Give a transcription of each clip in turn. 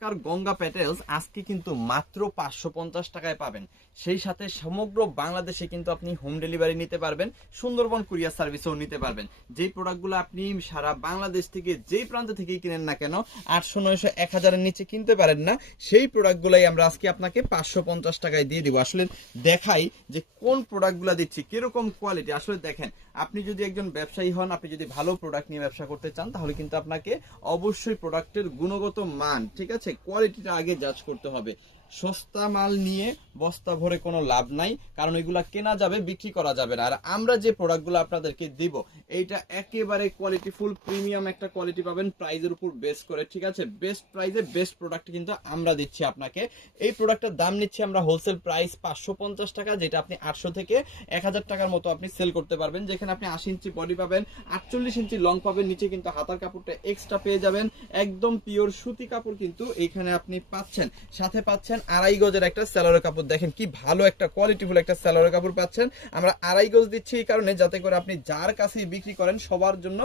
টাকার গঙ্গা প্যাটেলস আজকে কিন্তু মাত্র 550 টাকায় পাবেন। সেই সাথে সমগ্র বাংলাদেশে কিন্তু আপনি হোম ডেলিভারি নিতে পারবেন, সুন্দরবন কুরিয়ার সার্ভিসেও নিতে পারবেন। যেই প্রোডাক্টগুলো আপনি সারা বাংলাদেশ থেকে যেই প্রান্ত থেকেই কিনেন না কেন 800 900 1000-এর নিচে কিনতে পারেন না, সেই প্রোডাক্টগুলাই আমরা আজকে আপনাকে 550 টাকায় দিয়ে দিব। আসলে দেখাই যে কোন প্রোডাক্টগুলো দিচ্ছি, কিরকম কোয়ালিটি। আসলে দেখেন, আপনি যদি একজন ব্যবসায়ী হন, আপনি যদি ভালো প্রোডাক্ট নিয়ে ব্যবসা করতে চান, তাহলে কিন্তু আপনাকে অবশ্যই প্রোডাক্টের গুণগত মান, ঠিক আছে, কোয়ালিটিটা আগে জাজ করতে হবে। সস্তা মাল নিয়ে বস্তা ভরে কোনো লাভ নাই, কারণ এগুলা কেনা যাবে, বিক্রি করা যাবে না। আর আমরা যে প্রোডাক্টগুলো আপনাদেরকে দিব, এইটা একেবারে কোয়ালিটি ফুল প্রিমিয়াম একটা কোয়ালিটি পাবেন প্রাইজের উপর বেস করে, ঠিক আছে। বেস্ট প্রাইজে বেস্ট প্রোডাক্ট কিন্তু আমরা দিচ্ছি আপনাকে। এই প্রোডাক্টের দাম নিচ্ছি আমরা হোলসেল প্রাইস 550 টাকা, যেটা আপনি 800 থেকে 1000 টাকার মতো আপনি সেল করতে পারবেন। যেখানে আপনি 80 ইঞ্চি বডি পাবেন, 48 ইঞ্চি লং পাবেন, নিচে কিন্তু হাতার কাপড়টা এক্সট্রা পেয়ে যাবেন। একদম পিওর সুতি কাপড় কিন্তু এইখানে আপনি পাচ্ছেন, সাথে পাচ্ছেন আড়াই গজের একটা সেলোয়ার কাপড়। দেখেন কি ভালো একটা কোয়ালিটিফুল একটা সেলোয়ার কাপড় পাচ্ছেন। আমরা আড়াই গজ দিচ্ছি এই কারণে, যাতে করে আপনি যার কাছেই বিক্রি করেন সবার জন্য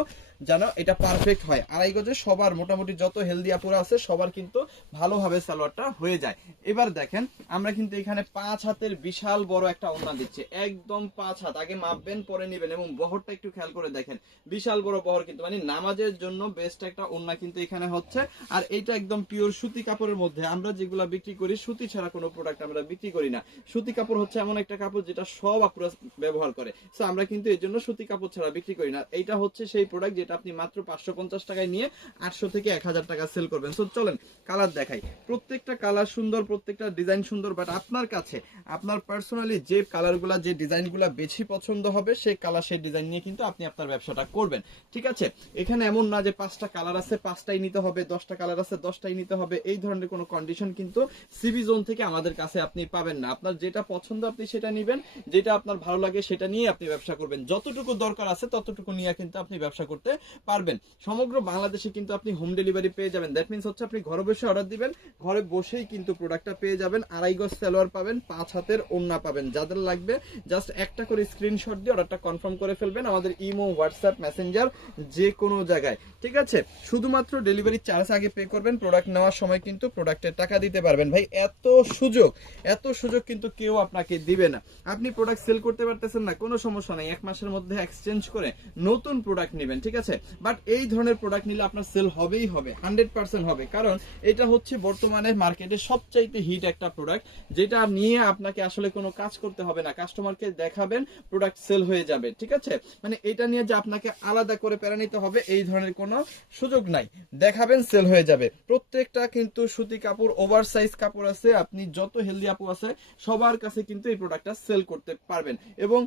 যেন এটা পারফেক্ট হয়। আড়াই গজে সবার মোটামুটি যত হেলদি আপুরা আছে সবার কিন্তু ভালোভাবে সালোয়ারটা হয়ে যায়। এবার দেখেন, আমরা কিন্তু এখানে 5 হাতের বিশাল বড় একটা ওড়না দিচ্ছি, একদম 5 হাত। আগে মাপবেন পরে নেবেন, এবং বহরটা একটু খেয়াল করে দেখেন, বিশাল বড় বহর কিন্তু, মানে নামাজের জন্য বেস্ট একটা ওড়না কিন্তু এখানে হচ্ছে। আর এইটা একদম পিওর সুতি কাপড়ের মধ্যে। আমরা যেগুলা বিক্রি করি সুতি ছাড়া কোনো প্রোডাক্ট আমরা বিক্রি করি না। সুতি কাপড় হচ্ছে এমন একটা কাপড় যেটা সব আপুরা ব্যবহার করে, সো আমরা কিন্তু এর জন্য সুতি কাপড় ছাড়া বিক্রি করি না। এইটা হচ্ছে সেই প্রোডাক্ট যেটা আপনি মাত্র 550 টাকায় নিয়ে 800 থেকে 1000 টাকা সেল করবেন। সো চলেন কালার দেখাই। প্রত্যেকটা কালার সুন্দর, প্রত্যেকটা ডিজাইন সুন্দর, বাট আপনার কাছে আপনার পার্সোনালি যে কালারগুলা, যে ডিজাইনগুলা বেশি পছন্দ হবে, সেই কালার সেই ডিজাইন নিয়ে কিন্তু আপনি আপনার ব্যবসাটা করবেন, ঠিক আছে। এখানে এমন না যে 5টা কালার আছে 5টাই নিতে হবে, 10টা কালার আছে 10টাই নিতে হবে, এই ধরনের কোনো কন্ডিশন কিন্তু সিবি জোন থেকে আমাদের কাছে আপনি পাবেন না। আপনার যেটা পছন্দ আপনি সেটা নেবেন, যেটা আপনার ভালো লাগে সেটা নিয়ে আপনি ব্যবসা করবেন। যতটুকু দরকার আছে ততটুকু নিয়ে কিন্তু আপনি ব্যবসা করতে পারবেন। সমগ্র বাংলাদেশে কিন্তু আপনি হোম ডেলিভারি পেয়ে যাবেন। দ্যাট মিন্স হচ্ছে আপনি ঘরে বসে অর্ডার দিবেন, ঘরে বসেই কিন্তু প্রোডাক্টটা পেয়ে যাবেন। আড়াই গজ সালোয়ার পাবেন, 5 হাতের ওড়না পাবেন। যাদের লাগবে জাস্ট একটা করে স্ক্রিনশট দিয়ে অর্ডারটা কনফার্ম করে ফেলবেন আমাদের ইমো, হোয়াটসঅ্যাপ, মেসেঞ্জার, যে কোনো জায়গায়, ঠিক আছে। শুধুমাত্র ডেলিভারি চার্জ আগে পে করবেন, প্রোডাক্ট নেওয়ার সময় কিন্তু প্রোডাক্টের টাকা দিতে পারবেন। ভাই এত সুযোগ কিন্তু কেউ আপনাকে দিবে না। আপনি প্রোডাক্ট সেল করতে পারতেছেন না, কোনো সমস্যা নাই, 1 মাসের মধ্যে এক্সচেঞ্জ করে নতুন প্রোডাক্ট নেবেন, ঠিক আছে। বাট এই ধরনের প্রোডাক্ট নিলে আপনার সেল হবেই হবে, 100% হবে, কারণ এটা হচ্ছে বর্তমানে মার্কেটে সবচাইতে হিট একটা প্রোডাক্ট, যেটা নিয়ে আপনাকে আসলে কোনো কাজ করতে হবে না। কাস্টমারকে দেখাবেন, প্রোডাক্ট সেল হয়ে যাবে, ঠিক আছে। মানে এটা নিয়ে যে আপনাকে আলাদা করে প্যারা নিতে হবে এই ধরনের কোনো সুযোগ নাই। দেখাবেন, সেল হয়ে যাবে। প্রত্যেকটা কিন্তু সুতি কাপড়, ওভার সাইজ কাপড় আছে। আপনি যত হেলদি আপু আছে সবার কাছে কিন্তু এই প্রোডাক্টটা সেল করতে পারবেন। এবং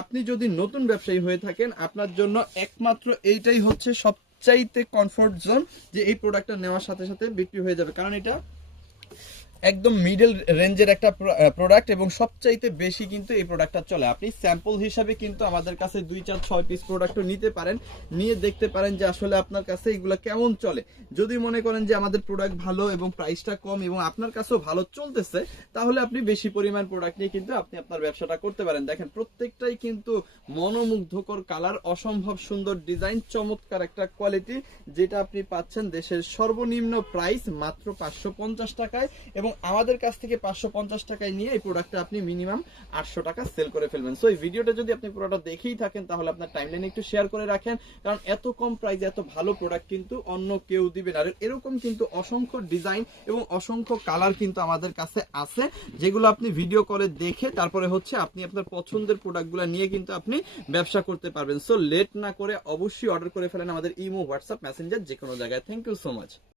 আপনি যদি নতুন ব্যবসায়ী হয়ে থাকেন, আপনার জন্য একমাত্র এইটাই হচ্ছে সবচাইতে কমফোর্ট জোন, যে এই প্রোডাক্টটা নেওয়ার সাথে সাথে বিক্রি হয়ে যাবে, কারণ এটা একদম মিডল রেঞ্জের একটা প্রোডাক্ট, এবং সবচাইতে বেশি কিন্তু এই প্রোডাক্টটা চলে। আপনি স্যাম্পল হিসাবে কিন্তু আমাদের কাছে 2 4 6 পিস প্রোডাক্টও নিতে পারেন, নিয়ে দেখতে পারেন যে আসলে আপনার কাছে এগুলো কেমন চলে। যদি মনে করেন যে আমাদের প্রোডাক্ট ভালো এবং প্রাইসটা কম এবং আপনার কাছেও ভালো চলতেছে, তাহলে আপনি বেশি পরিমাণ প্রোডাক্ট নিয়ে কিন্তু আপনি আপনার ব্যবসাটা করতে পারেন। দেখেন প্রত্যেকটাই কিন্তু মনোমুগ্ধকর কালার, অসম্ভব সুন্দর ডিজাইন, চমৎকার একটা কোয়ালিটি, যেটা আপনি পাচ্ছেন দেশের সর্বনিম্ন প্রাইস মাত্র 550 টাকায়। এবং আমাদের কাছ থেকে 550 টাকায় নিয়ে এই প্রোডাক্টটা আপনি মিনিমাম 800 টাকা সেল করে ফেলবেন। সো এই ভিডিওটা যদি আপনি পুরোটা দেখেই থাকেন, তাহলে আপনার টাইমলাইনে একটু শেয়ার করে রাখেন, কারণ এত কম প্রাইসে এত ভালো প্রোডাক্ট কিন্তু অন্য কেউ দিবে না। আর এরকম কিন্তু অসংখ্য ডিজাইন এবং অসংখ্য কালার কিন্তু আমাদের কাছে আছে, যেগুলো আপনি ভিডিও করে দেখে তারপরে হচ্ছে আপনি আপনার পছন্দের প্রোডাক্টগুলো নিয়ে কিন্তু আপনি ব্যবসা করতে পারবেন। সো লেট না করে অবশ্যই অর্ডার করে ফেলেন আমাদের ইমো, হোয়াটসঅ্যাপ, মেসেঞ্জার, যে কোনো জায়গায়। Thank you so much.